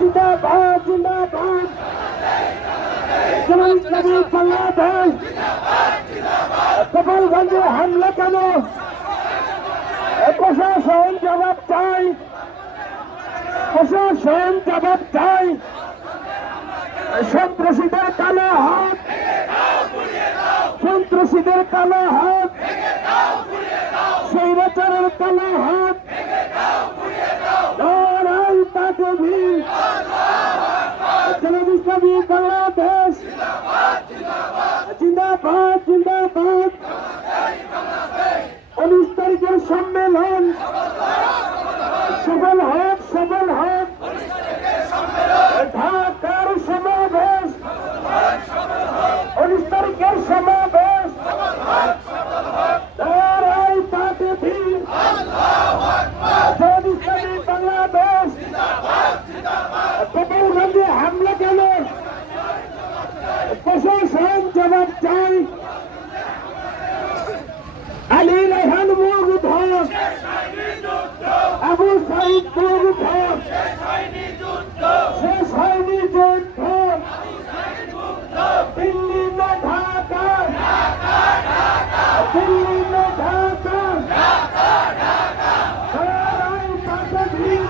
জিন্দাবাদ জিন্দাবাদ ইসলামী বাংলাদেশ গোপালগঞ্জে হামলা কেন প্রশাসন জবাব চাই প্রশাসন জবাব চাই সন্ত্রাসীদের কালো হাত সন্ত্রাসীদের কালো হাত স্বৈরাচারের কালো হাত লড়াই তাকবীর ইসলামী বাংলাদেশ জিন্দাবাদ জিন্দাবাদ 19 তারিখের সম্মেলন সফল হোক সফল হোক ঢাকার সমাবেশ 19 তারিখের সমাবেশ লড়াই তাকবীর ইসলামী বাংলাদেশ গোপালগঞ্জে হামলা কেন প্রশাসন জবাব চাই আলী রায়হান মুগ্ধ আবু সাইদ মুগ্ধ শেষ হয়নি যুদ্ধ দিল্লি না ঢাকা দিল্লি না ঢাকা লড়াই তাকবীর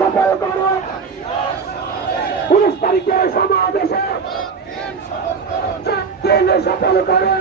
সফল করো 19 তারিখের সমাবেশে সফল করো